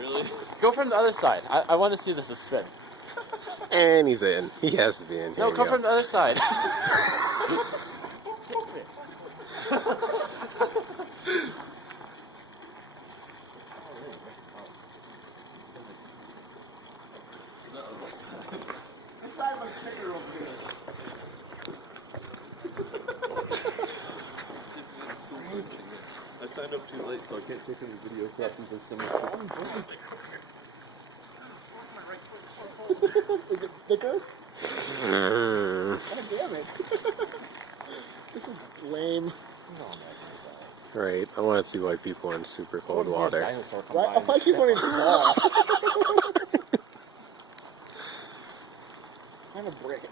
Really? Go from the other side. I want to see this spin. And he's in. He has to be in. No, come from the other side. I signed up too late, so I can't take any video clips since there's so much. Is it thicker? Mm. God damn it. This is lame. Right. I want to see white people in super cold water. Why are you going to fall? I'm a brick.